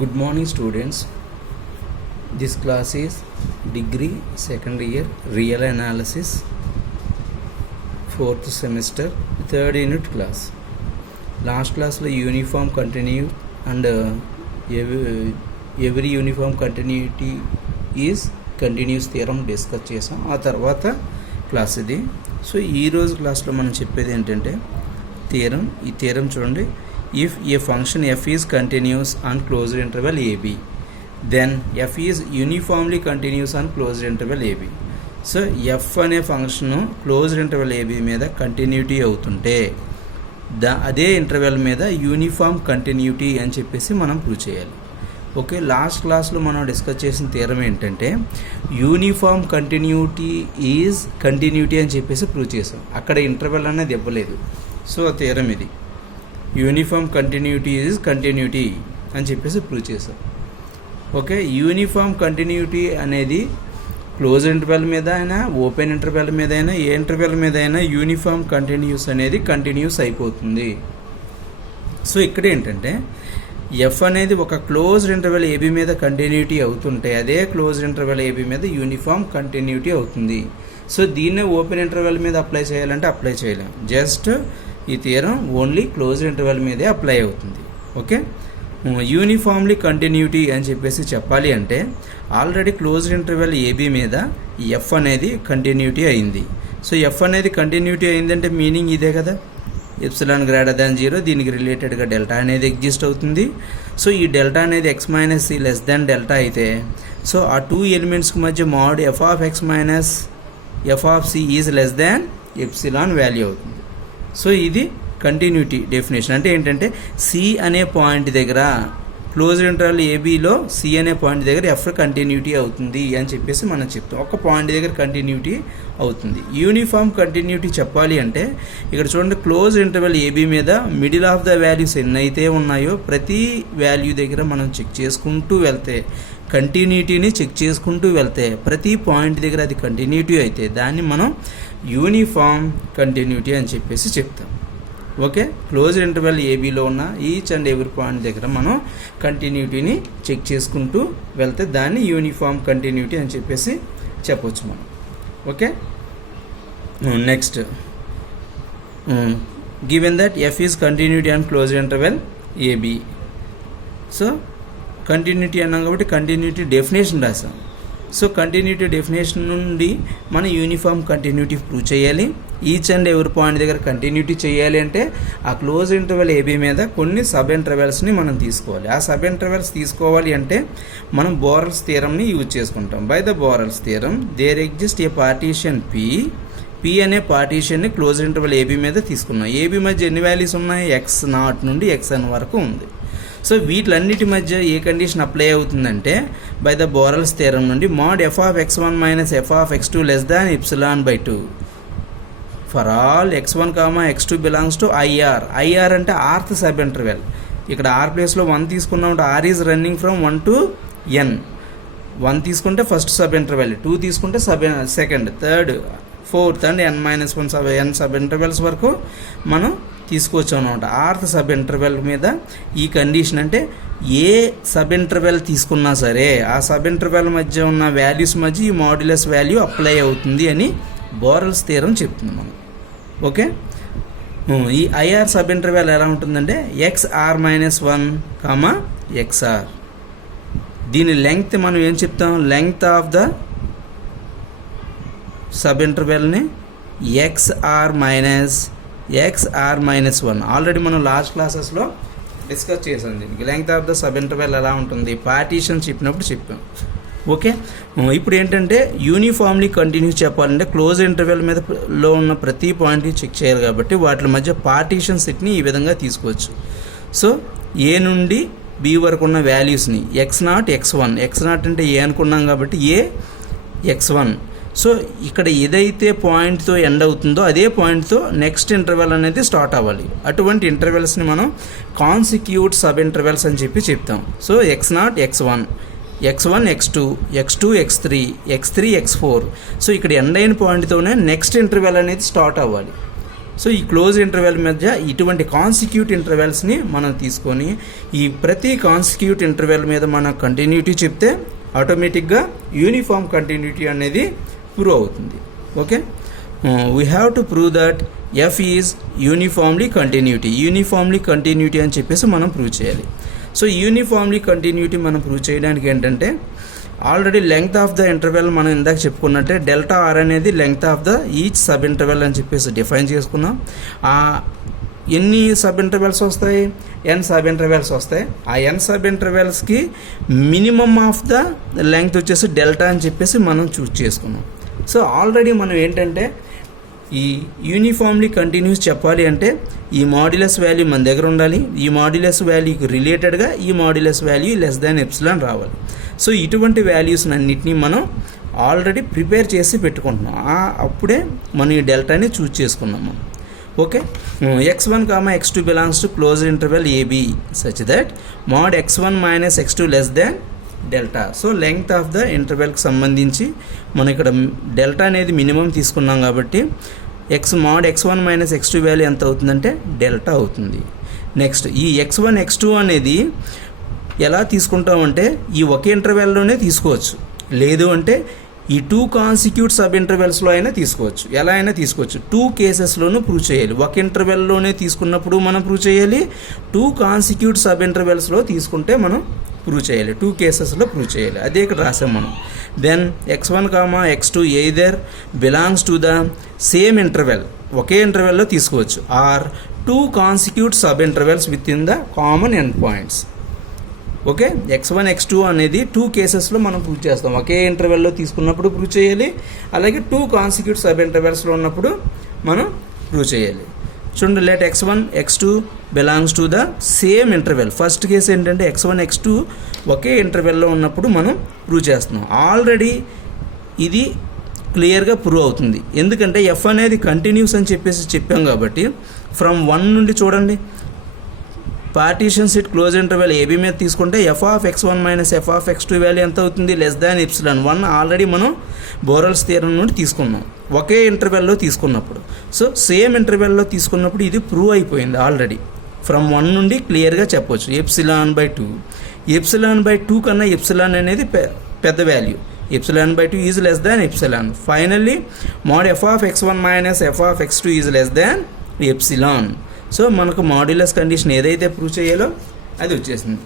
Good morning, students. This class is degree second year real analysis 4th semester 3rd unit class. Last class lo uniform continue and every uniform continuity is continuous theorem discuss చేసాం. ఆ తర్వాత class ఇది. So ఈరోజు క్లాస్లో మనం చెప్పేది ఏంటంటే theorem. ఈ థియరం చూడండి. If a function f is continuous on closed interval ab, then f is uniformly continuous on closed interval ab. So f అనే ఫంక్షన్ క్లోజ్డ్ ఇంటర్వెల్ ab మీద కంటిన్యూటీ అవుతుంటే అదే ఇంటర్వెల్ మీద యూనిఫామ్ కంటిన్యూటీ అని చెప్పేసి మనం ప్రూవ్ చేయాలి. ఓకే, లాస్ట్ క్లాస్లో మనం డిస్కస్ చేసిన థియరం ఏంటంటే యూనిఫామ్ కంటిన్యూటీ ఈజ్ కంటిన్యూటీ అని చెప్పేసి ప్రూవ్ చేసాం. అక్కడ ఇంటర్వెల్ అనేది ఇవ్వలేదు. సో ఆ థియరం ఇది యూనిఫామ్ కంటిన్యూటీ ఈజ్ కంటిన్యూటీ అని చెప్పేసి ప్రూవ్ చేసాం. ఓకే, యూనిఫామ్ కంటిన్యూటీ అనేది క్లోజ్ ఇంటర్వెల్ మీద అయినా ఓపెన్ ఇంటర్వెల్ మీద అయినా ఏ ఇంటర్వెల్ మీద అయినా యూనిఫామ్ కంటిన్యూస్ అనేది కంటిన్యూస్ అయిపోతుంది. సో ఇక్కడ ఏంటంటే ఎఫ్ అనేది ఒక క్లోజ్డ్ ఇంటర్వెల్ ఏబీ మీద కంటిన్యూటీ అవుతుంటే అదే క్లోజ్డ్ ఇంటర్వెల్ ఏబీ మీద యూనిఫామ్ కంటిన్యూటీ అవుతుంది. సో దీన్నే ఓపెన్ ఇంటర్వెల్ మీద అప్లై చేయాలంటే అప్లై చేయలేం. జస్ట్ ఈ థియరం ఓన్లీ క్లోజ్డ్ ఇంటర్వెల్ మీదే అప్లై అవుతుంది. ఓకే, యూనిఫామ్లీ కంటిన్యూటీ అని చెప్పేసి చెప్పాలి అంటే ఆల్రెడీ క్లోజ్డ్ ఇంటర్వెల్ ఏబీ మీద ఎఫ్ అనేది కంటిన్యూటీ అయింది. సో ఎఫ్ అనేది కంటిన్యూటీ అయిందంటే మీనింగ్ ఇదే కదా, ఎప్సిలాన్ గ్రేటర్ దాన్ 0, దీనికి రిలేటెడ్గా డెల్టా అనేది ఎగ్జిస్ట్ అవుతుంది. సో ఈ డెల్టా అనేది x minus c less than delta అయితే సో ఆ టూ ఎలిమెంట్స్కి మధ్య mod f of x minus f of c is less than epsilon value అవుతుంది. సో ఇది కంటిన్యూటీ డెఫినేషన్. అంటే ఏంటంటే సి అనే పాయింట్ దగ్గర క్లోజ్ ఇంటర్వల్ ఏబీలో సి అనే పాయింట్ దగ్గర ఎఫ్ కంటిన్యూటీ అవుతుంది అని చెప్పేసి మనం చెప్తాం. ఒక పాయింట్ దగ్గర కంటిన్యూటీ అవుతుంది. యూనిఫామ్ కంటిన్యూటీ చెప్పాలి అంటే ఇక్కడ చూడండి, క్లోజ్ ఇంటర్వల్ ఏబీ మీద మిడిల్ ఆఫ్ ద వాల్యూస్ ఎన్నైతే ఉన్నాయో ప్రతి వాల్యూ దగ్గర మనం చెక్ చేసుకుంటూ వెళ్తే కంటిన్యూటీని చెక్ చేసుకుంటూ వెళ్తే ప్రతి పాయింట్ దగ్గర అది కంటిన్యూటీ అయితే దాన్ని మనం యూనిఫామ్ కంటిన్యూటీ అని చెప్పేసి చెప్తాం. ఓకే, క్లోజ్ ఇంటర్వెల్ ఏబీలో ఉన్న ఈచ్ అండ్ ఎవ్రీ పాయింట్ దగ్గర మనం కంటిన్యూటీని చెక్ చేసుకుంటూ వెళ్తే దాన్ని యూనిఫామ్ కంటిన్యూటీ అని చెప్పేసి చెప్పవచ్చు మనం. Okay, next given that F is continuity and close interval AB. So continuity అన్నాం కాబట్టి కంటిన్యూటీ డెఫినేషన్ రాసాం. సో కంటిన్యూటీ డెఫినేషన్ నుండి మనం యూనిఫామ్ కంటిన్యూటీ ప్రూవ్ చేయాలి. ఈచ్ అండ్ ఎవరి పాయింట్ దగ్గర కంటిన్యూటీ చేయాలి అంటే ఆ క్లోజ్ ఇంటర్వెల్ ఏబీ మీద కొన్ని సబ్ ఇంటర్వెల్స్ని మనం తీసుకోవాలి. ఆ సబ్ ఇంటర్వెల్స్ తీసుకోవాలి అంటే మనం బోరల్స్ థియరంని యూజ్ చేసుకుంటాం. By the Borel's theorem there exist a partition P అనే పార్టీషన్ని క్లోజ్ ఇంటర్వెల్ ఏబీ మీద తీసుకున్నాం. ఏబీ మధ్య ఎన్ని వాల్యూస్ ఉన్నాయి? x0 నుండి xn వరకు ఉంది. సో వీటిలన్నిటి మధ్య ఏ కండిషన్ అప్లై అవుతుందంటే బై ద బోరల్స్ థియరం నుండి mod f of x1 minus f of x2 less than epsilon by 2 for all x1, x2 belongs to I R అంటే ఆర్త్ సబ్ ఇంటర్వెల్. ఇక్కడ ఆర్ ప్లేస్లో 1 తీసుకున్నామంటే r is running from 1 to n. 1 తీసుకుంటే first sub interval, 2 తీసుకుంటే second, third, fourth and n-1 n sub intervals వరకు మనం తీసుకోవచ్చు అనమాట. ఆర్త్ సబ్ ఇంటర్వెల్ మీద ఈ కండిషన్ అంటే ఏ సబ్ ఇంటర్వెల్ తీసుకున్నా సరే ఆ సబ్ ఇంటర్వెల్ మధ్య ఉన్న వాల్యూస్ మధ్య ఈ మాడ్యులస్ వాల్యూ అప్లై అవుతుంది అని బోరల్స్ థియరం చెప్తుంది మనం. ఓకే, ఈ ఐఆర్ సబ్ ఇంటర్వెల్ ఎలా ఉంటుందంటే xr-1, xr. దీని లెంగ్త్ మనం ఏం చెప్తాం? లెంగ్త్ ఆఫ్ ద సబ్ ఇంటర్వెల్ని xr-1. ఆల్రెడీ మనం లాస్ట్ క్లాసెస్లో డిస్కస్ చేసాం. దీనికి length of the sub interval ఎలా ఉంటుంది పార్టీషన్ చెప్పినప్పుడు చెప్పాం. ఓకే, ఇప్పుడు ఏంటంటే యూనిఫామ్లీ కంటిన్యూ చెప్పాలంటే క్లోజ్ ఇంటర్వెల్ మీద లో ఉన్న ప్రతి పాయింట్ని చెక్ చేయాలి కాబట్టి వాటి మధ్య పార్టీషన్ సెట్ని ఈ విధంగా తీసుకోవచ్చు. సో ఏ నుండి బి వరకు ఉన్న వాల్యూస్ని x0, x1 అంటే ఏ అనుకున్నాం కాబట్టి ఏ x1. సో ఇక్కడ ఏదైతే పాయింట్తో ఎండ్ అవుతుందో అదే పాయింట్తో నెక్స్ట్ ఇంటర్వెల్ అనేది స్టార్ట్ అవ్వాలి. అటువంటి ఇంటర్వెల్స్ని మనం కాన్సిక్యూట్ సబ్ ఇంటర్వెల్స్ అని చెప్పి చెప్తాం. So x0, x1, x1, x2, x2, x3, x3, x4. So ఇక్కడ ఎండ్ అయిన పాయింట్తోనే నెక్స్ట్ ఇంటర్వెల్ అనేది స్టార్ట్ అవ్వాలి. సో ఈ క్లోజ్ ఇంటర్వెల్ మధ్య ఇటువంటి కాన్సిక్యూట్ ఇంటర్వెల్స్ని మనం తీసుకొని ఈ ప్రతి కాన్సిక్యూట్ ఇంటర్వెల్ మీద మనం కంటిన్యూటీ చెప్తే ఆటోమేటిక్గా యూనిఫామ్ కంటిన్యూటీ అనేది ప్రూవ్ అవుతుంది. Okay, we have to prove that F is uniformly continuity అని చెప్పేసి మనం ప్రూవ్ చేయాలి. సో యూనిఫామ్లీ కంటిన్యూటీ మనం ప్రూవ్ చేయడానికి ఏంటంటే already length of the interval మనం ఇందాక చెప్పుకున్నట్టే డెల్టా ఆర్ అనేది length of the each sub interval అని చెప్పేసి డిఫైన్ చేసుకున్నాం. ఎన్ని సబ్ ఇంటర్వెల్స్ వస్తాయి? ఎన్ సబ్ ఇంటర్వెల్స్ వస్తాయి. ఆ ఎన్ సబ్ ఇంటర్వెల్స్కి మినిమమ్ ఆఫ్ ద లెంగ్త్ వచ్చేసి డెల్టా అని చెప్పేసి మనం చూస్ చేసుకున్నాం. సో ఆల్రెడీ మనం ఏంటంటే ఈ యూనిఫామ్లీ కంటిన్యూస్ చెప్పాలి అంటే ఈ మాడ్యులస్ వాల్యూ మన దగ్గర ఉండాలి. ఈ మాడ్యులస్ వాల్యూకి రిలేటెడ్గా ఈ modulus value less than epsilon రావాలి. సో ఇటువంటి వాల్యూస్ అన్నిటినీ మనం ఆల్రెడీ ప్రిపేర్ చేసి పెట్టుకుంటున్నాం. అప్పుడే మనం ఈ డెల్టాని చూస్ చేసుకున్నాము. Okay, x1, x2 belongs to close interval AB such that mod x1 - x2 less than delta. So length of the ఇంటర్వెల్కి సంబంధించి మనం ఇక్కడ డెల్టా అనేది మినిమం తీసుకున్నాం కాబట్టి mod x1 - x2 వాల్యూ ఎంత అవుతుందంటే డెల్టా అవుతుంది. నెక్స్ట్ ఈ x1 x2 అనేది ఎలా తీసుకుంటామంటే ఈ ఒకే ఇంటర్వెల్లోనే తీసుకోవచ్చు, లేదు అంటే ఈ 2 కాన్సిక్యూట్ సబ్ ఇంటర్వెల్స్లో అయినా తీసుకోవచ్చు. ఎలా అయినా తీసుకోవచ్చు. 2 కేసెస్లోనూ ప్రూవ్ చేయాలి. ఒక ఇంటర్వెల్లోనే తీసుకున్నప్పుడు మనం ప్రూవ్ చేయాలి, 2 కాన్సిక్యూట్ సబ్ ఇంటర్వెల్స్లో తీసుకుంటే మనం ప్రూవ్ చేయాలి. 2 కేసెస్లో ప్రూవ్ చేయాలి. అదే ఇక్కడ రాసాం మనం. Then x1, x2 either belongs to the same interval, ఒకే ఇంటర్వెల్లో తీసుకోవచ్చు, or 2 consecutive sub intervals within the common end points. Okay, x1 x2 అనేది 2 కేసెస్లో మనం ప్రూవ్ చేస్తాం. ఒకే ఇంటర్వెల్లో తీసుకున్నప్పుడు ప్రూవ్ చేయాలి, అలాగే 2 కాన్సిక్యూట్ సబ్ ఇంటర్వెల్స్లో ఉన్నప్పుడు మనం ప్రూవ్ చేయాలి. చూడండి, let x1 x2 belongs to the same interval. First case ఏంటంటే x1 x2 ఒకే ఇంటర్వెల్లో ఉన్నప్పుడు మనం ప్రూవ్ చేస్తున్నాం. ఆల్రెడీ ఇది క్లియర్గా ప్రూవ్ అవుతుంది, ఎందుకంటే ఎఫ్ అనేది కంటిన్యూస్ అని చెప్పేసి చెప్పాం కాబట్టి. ఫ్రమ్ 1 నుండి చూడండి, partition set close interval AB మీద తీసుకుంటే f of x1 - f of x2 value ఎంత అవుతుంది? Less than epsilon 1. ఆల్రెడీ మనం బోరెల్స్ థియరం నుండి తీసుకున్నాం ఒకే ఇంటర్వెల్లో తీసుకున్నప్పుడు. సో సేమ్ ఇంటర్వెల్లో తీసుకున్నప్పుడు ఇది ప్రూవ్ అయిపోయింది ఆల్రెడీ. ఫ్రమ్ 1 నుండి క్లియర్గా చెప్పవచ్చు ε/2. ε/2 కన్నా ఎప్సిలాన్ అనేది పెద్ద value. ε/2 is less than epsilon. Finally mod f of x1 - f of x2 is less than epsilon. So మనకు మాడ్యులస్ కండిషన్ ఏదైతే ప్రూవ్ చేయాలో అది వచ్చేసింది.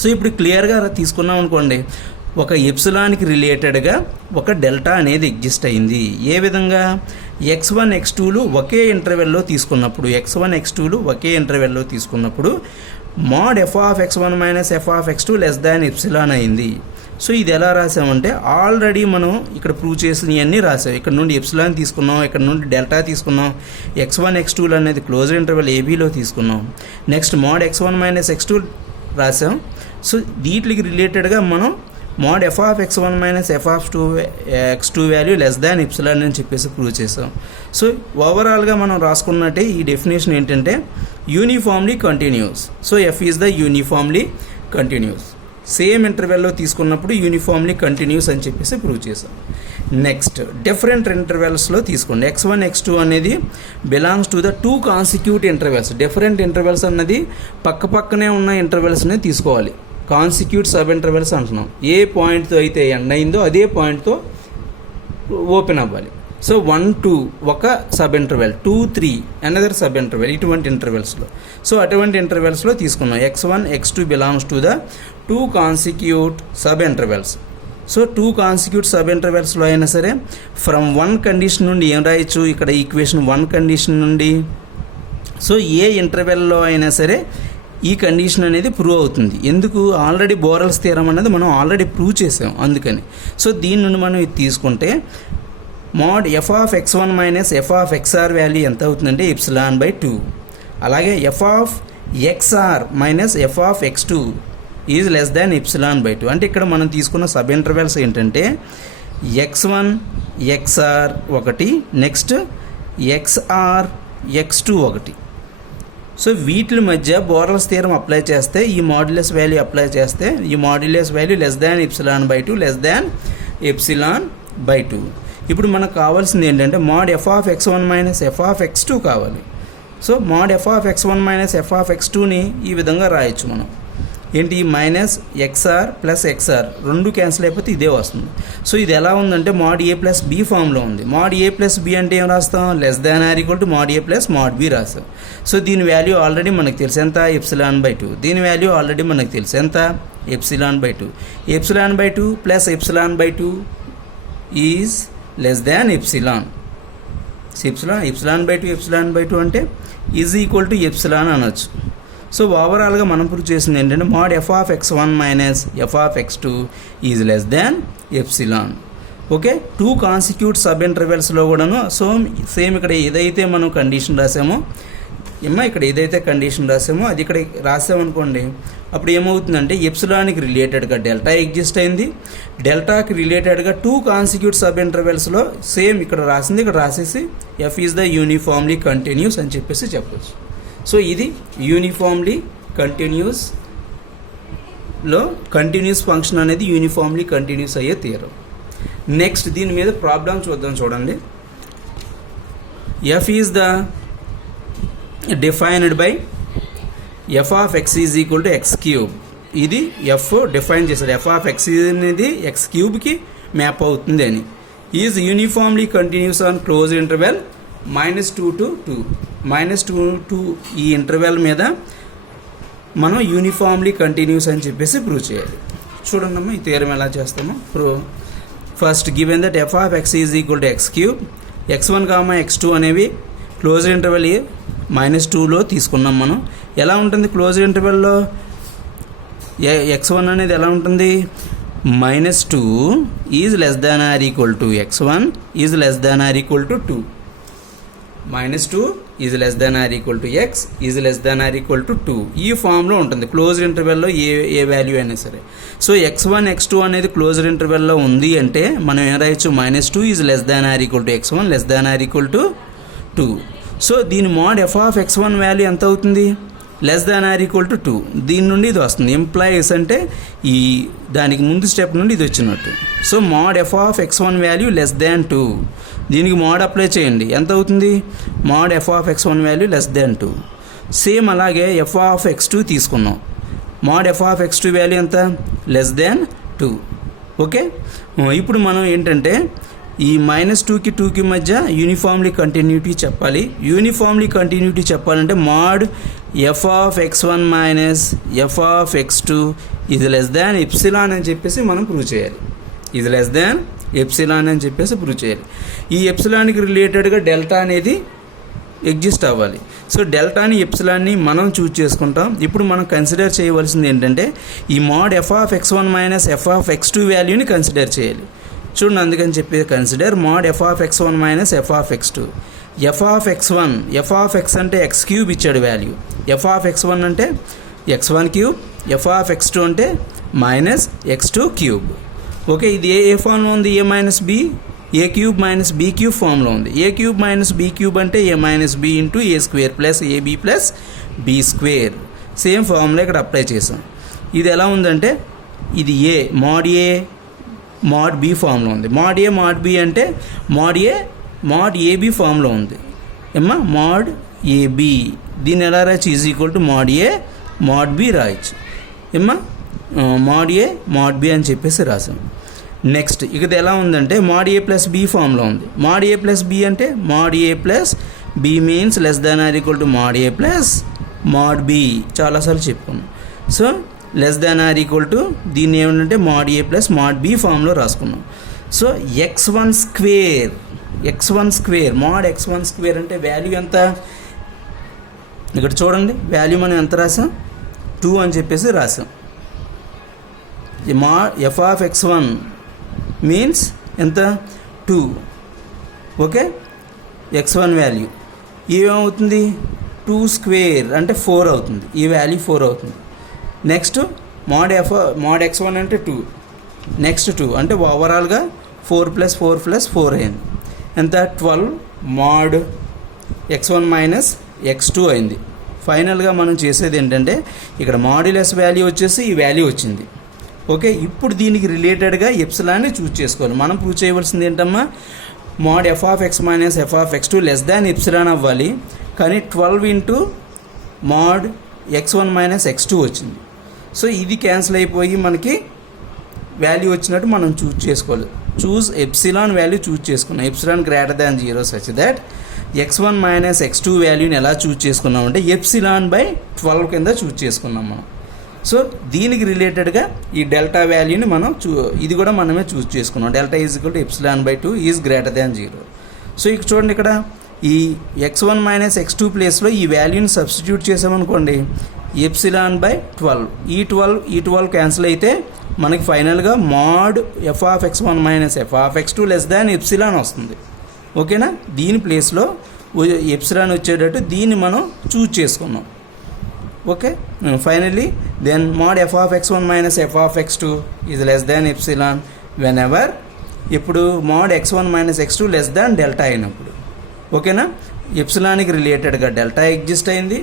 సో ఇప్పుడు క్లియర్గా తీసుకున్నాం అనుకోండి, ఒక ఎప్సిలాన్కి రిలేటెడ్గా ఒక డెల్టా అనేది ఎగ్జిస్ట్ అయింది. ఏ విధంగా? x1 x2లు ఒకే ఇంటర్వెల్లో తీసుకున్నప్పుడు mod f of x1 - f of x2 less than epsilon అయింది. సో ఇది ఎలా రాసామంటే ఆల్రెడీ మనం ఇక్కడ ప్రూవ్ చేసినవన్నీ రాసాం. ఇక్కడ నుండి ఎప్సిలాన్ తీసుకున్నాం, ఇక్కడ నుండి డెల్టా తీసుకున్నాం, x1 x2 అనేది క్లోజ్ ఇంటర్వెల్ ABలో తీసుకున్నాం. నెక్స్ట్ mod x1 - x2 రాసాం. సో వీటికి రిలేటెడ్గా మనం mod f of x1 - f of x2 value less than epsilon అని చెప్పేసి ప్రూవ్ చేసాం. సో ఓవరాల్గా మనం రాసుకున్నట్టే ఈ డెఫినేషన్ ఏంటంటే uniformly continuous. So f is the uniformly continuous. Same ఇంటర్వెల్లో తీసుకున్నప్పుడు యూనిఫామ్లీ కంటిన్యూస్ అని చెప్పేసి ప్రూవ్ చేసాం. నెక్స్ట్ డిఫరెంట్ ఇంటర్వెల్స్లో తీసుకోండి. x1 x2 అనేది belongs to the 2 consecutive intervals. Different intervals అన్నది పక్కనే ఉన్న ఇంటర్వెల్స్నే తీసుకోవాలి. కాన్సిక్యూట్ సబ్ ఇంటర్వెల్స్ అంటున్నాం. ఏ పాయింట్తో అయితే ఎండ్ అయిందో అదే పాయింట్తో ఓపెన్ అవ్వాలి. సో 1 2 ఒక sub interval, 2 3 another sub interval, ఇటువంటి ఇంటర్వెల్స్లో. సో అటువంటి ఇంటర్వెల్స్లో తీసుకున్నాం. x1 x2 belongs to the 2 consecutive sub intervals. So 2 consecutive sub ఇంటర్వెల్స్లో అయినా సరే ఫ్రమ్ 1 కండిషన్ నుండి ఏం రాయొచ్చు? ఇక్కడ ఈక్వేషన్ 1 కండిషన్ నుండి. సో ఏ ఇంటర్వెల్లో అయినా సరే ఈ కండిషన్ అనేది ప్రూవ్ అవుతుంది. ఎందుకు? ఆల్రెడీ బోరెల్స్ థియరం అనేది మనం ఆల్రెడీ ప్రూవ్ చేసాం, అందుకని. సో దీని నుండి మనం ఇది తీసుకుంటే mod f of x1 - f of xr value ఎంత అవుతుందంటే ε/2. అలాగే f of xr - f of x2 is less than ε/2. అంటే ఇక్కడ మనం తీసుకున్న సబ్ ఇంటర్వెల్స్ ఏంటంటే x1 xr ఒకటి, నెక్స్ట్ xr x2 ఒకటి. సో వీటి మధ్య బోరెల్స్ థియరం అప్లై చేస్తే, ఈ మాడ్యులస్ వాల్యూ అప్లై చేస్తే ఈ modulus value less than ε/2 less than ε/2. ఇప్పుడు మనకు కావాల్సింది ఏంటంటే mod f of x1 minus f of x2 కావాలి. సో mod f of x1 minus f of x2ని ఈ విధంగా రాయొచ్చు మనం. ఏంటి మైనస్ ఎక్స్ఆర్ ప్లస్ ఎక్స్ఆర్ రెండు క్యాన్సిల్ అయిపోతే ఇదే వస్తుంది. సో ఇది ఎలా ఉందంటే mod a ప్లస్ b ఫామ్లో ఉంది. mod a ప్లస్ b అంటే ఏం రాస్తాం, less than or equal to mod a plus mod b రాస్తాం. సో దీని వాల్యూ ఆల్రెడీ మనకు తెలుసు ఎంత, ε/2. దీని వాల్యూ ఆల్రెడీ మనకు తెలుసు ఎంత, ε/2. ε/2 plus ε/2 is less than epsilon. ε/2 అంటే ఈజ్ ఈక్వల్ టు ఎప్సిలాన్ అనొచ్చు. సో ఓవరాల్గా మనం ప్రూవ్ చేసింది ఏంటంటే mod f of x1 minus f of x2 is less than epsilon. Okay, 2 consecutive sub ఇంటర్వెల్స్లో కూడాను సేమ్ ఇక్కడ ఏదైతే మనం కండిషన్ రాసామో ఇక్కడ ఏదైతే కండిషన్ రాసామో అది ఇక్కడ రాసామనుకోండి, అప్పుడు ఏమవుతుందంటే ఎప్సిలాన్కి రిలేటెడ్గా డెల్టా ఎగ్జిస్ట్ అయింది. డెల్టాకి రిలేటెడ్గా 2 కాన్సిక్యూట్ సబ్ ఇంటర్వెల్స్లో సేమ్ ఇక్కడ రాసింది ఇక్కడ రాసేసి F is the uniformly continuous అని చెప్పేసి చెప్పచ్చు. సో ఇది యూనిఫామ్లీ కంటిన్యూస్లో కంటిన్యూస్ ఫంక్షన్ అనేది యూనిఫామ్లీ కంటిన్యూస్ అయ్యే థియరం. నెక్స్ట్ దీని మీద ప్రాబ్లం చూద్దాం. చూడండి, F is the defined by F of X is equal to X cube. ఇది ఎఫ్ డిఫైన్ చేశారు, ఎఫ్ ఆఫ్ ఎక్స్ అనేది ఎక్స్ క్యూబ్కి మ్యాప్ అవుతుంది అని. Is uniformly continuous on close interval -2 to 2. -2 to ఈ ఇంటర్వెల్ మీద మనం యూనిఫామ్లీ కంటిన్యూస్ అని చెప్పేసి ప్రూవ్ చేయాలి. చూడండి అమ్మా ఈ థియరం ఎలా చేస్తామో. First given that F of X is equal to X cube, x1, x2 అనేవి క్లోజ్ ఇంటర్వెల్ -2లో తీసుకున్నాం మనం. ఎలా ఉంటుంది క్లోజ్ ఇంటర్వెల్లో x1 అనేది ఎలా ఉంటుంది, -2 is less than or equal to x1 is less than or equal to 2. -2 is less than or equal to x is less than or equal to 2 ఈ ఫామ్లో ఉంటుంది క్లోజ్ ఇంటర్వెల్లో ఏ వాల్యూ అయినా సరే. సో x1 x2 అనేది closed ఇంటర్వెల్లో ఉంది అంటే మనం ఏం రాయొచ్చు, -2 is less than or equal to x1 less than or equal to 2. So దీని mod f of x1 value ఎంత అవుతుంది, less than or equal to 2. దీని నుండి ఇది వస్తుంది. ఎంప్లాయీస్ అంటే ఈ దానికి ముందు స్టెప్ నుండి ఇది వచ్చినట్టు. So mod f of x1 value less దాన్ 2. దీనికి mod అప్లై చేయండి, ఎంత అవుతుంది, mod f of x1 value less than 2. Same అలాగే f ఆఫ్ x2 తీసుకున్నాం, mod f of x2 value ఎంత, లెస్ దాన్ 2. ఓకే, ఇప్పుడు మనం ఏంటంటే ఈ -2కి 2కి మధ్య యూనిఫామ్లీ కంటిన్యూటీ చెప్పాలి. యూనిఫామ్లీ కంటిన్యూటీ చెప్పాలంటే mod f of x1 minus f of x2 ఇది లెస్ దాన్ ఎప్సిలాన్ అని చెప్పేసి మనం ప్రూవ్ చేయాలి. ఇది లెస్ దాన్ ఎప్సిలాన్ అని చెప్పేసి ప్రూవ్ చేయాలి. ఈ ఎప్సిలాన్కి రిలేటెడ్గా డెల్టా అనేది ఎగ్జిస్ట్ అవ్వాలి. సో డెల్టాని ఎప్సిలాన్ని మనం చూజ్ చేసుకుంటాం. ఇప్పుడు మనం కన్సిడర్ చేయవలసింది ఏంటంటే ఈ mod f of x1 minus f of x2 వాల్యూని కన్సిడర్ చేయాలి. చూడండి, అందుకని చెప్పి consider mod f of x1 minus f of x2. f of x1, f of x అంటే x క్యూబ్ ఇచ్చాడు వాల్యూ, f ఆఫ్ x1 అంటే x1 cube, f of x2 అంటే minus x2 cube. Okay, ఇది ఏ ఫామ్లో ఉంది, a minus b, a cube minus b cube ఫామ్లో ఉంది. a cube minus b cube అంటే a minus b into a square plus ab plus b square. Same formula ఇక్కడ apply చేసాం. ఇది ఎలా ఉందంటే ఇది a mod b ఫామ్లో ఉంది. mod a mod b అంటే mod ab ఫామ్లో ఉంది ఏమ్మా, mod ab. దీన్ని ఎలా రాయచ్చు, is equal to mod a mod b రాయచ్చు ఏమ్మా, mod a mod b అని చెప్పేసి రాసాం. నెక్స్ట్ ఇక ఎలా ఉందంటే mod a ప్లస్ b ఫామ్లో ఉంది. mod a ప్లస్ b అంటే mod a plus b means less than or equal to mod a plus mod b. చాలాసార్లు చెప్పుకున్నాం. So less than or equal to దీన్ని ఏమంటే mod a plus mod b ఫామ్లో రాసుకున్నాం. So x1 square mod x1 square అంటే value ఎంత, ఇక్కడ చూడండి వాల్యూ మనం ఎంత రాసాం, 2 అని చెప్పేసి రాసాం. f ఆఫ్ x1 మీన్స్ ఎంత, 2. ఓకే, x1 వాల్యూ ఏమవుతుంది, 2 స్క్వేర్ అంటే 4 అవుతుంది. ఈ వాల్యూ 4 అవుతుంది. నెక్స్ట్ mod x1 అంటే 2, నెక్స్ట్ 2 అంటే ఓవరాల్గా 4 + 4 + 4 అయింది. ఎంత, 12 mod x1 మైనస్ x2 అయింది. ఫైనల్గా మనం చేసేది ఏంటంటే ఇక్కడ మాడ్యులస్ వాల్యూ వచ్చేసి ఈ వాల్యూ వచ్చింది. ఓకే, ఇప్పుడు దీనికి రిలేటెడ్గా ఎప్సిలాన్ని చూజ్ చేసుకోవాలి. మనం ప్రూవ్ చేయవలసింది ఏంటమ్మా, mode f of x minus f of X two less than epsilon అవ్వాలి, కానీ 12 into mode x1 minus x2 వచ్చింది. సో ఇది క్యాన్సిల్ అయిపోయి మనకి వాల్యూ వచ్చినట్టు మనం చూజ్ చేసుకోవాలి. చూజ్ ఎప్సిలాన్ వాల్యూ చూజ్ చేసుకున్నాం, epsilon greater than 0 such that x1 minus x2 వాల్యూని ఎలా చూజ్ చేసుకున్నామంటే ఎప్సిలాన్ బై 12 కింద చూజ్ చేసుకున్నాం మనం. సో దీనికి రిలేటెడ్గా ఈ డెల్టా వాల్యూని మనం ఇది కూడా మనమే చూజ్ చేసుకున్నాం. Delta is equal to epsilon by 2 is greater than 0. So ఇక చూడండి, ఇక్కడ ఈ x1 మైనస్ x2 ప్లేస్లో ఈ వాల్యూని సబ్స్టిట్యూట్ చేసామనుకోండి, ఎప్సిలాన్ బై 12, ఈ 12 క్యాన్సిల్ అయితే మనకి ఫైనల్గా mode f of x1 minus f of x2 less than epsilon వస్తుంది. ఓకేనా, దీని ప్లేస్లో ఎప్సిలాన్ వచ్చేటట్టు దీన్ని మనం చూజ్ చేసుకున్నాం. Okay, finally then mod f of x1 minus f of x2 is less than epsilon whenever, ఇప్పుడు mod x1 minus x2 less than delta అయినప్పుడు. ఓకేనా, ఎప్సిలాన్కి రిలేటెడ్గా డెల్టా ఎగ్జిస్ట్ అయింది.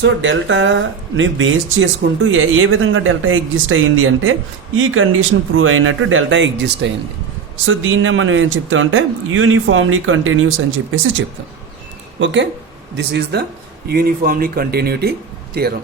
సో డెల్టాని బేస్ చేసుకుంటూ ఏ విధంగా డెల్టా ఎగ్జిస్ట్ అయ్యింది అంటే ఈ కండిషన్ ప్రూవ్ అయినట్టు డెల్టా ఎగ్జిస్ట్ అయింది. సో దీన్నే మనం ఏం చెప్తామంటే యూనిఫామ్లీ కంటిన్యూస్ అని చెప్పేసి చెప్తాం. Okay, this is the uniformly continuity theorem.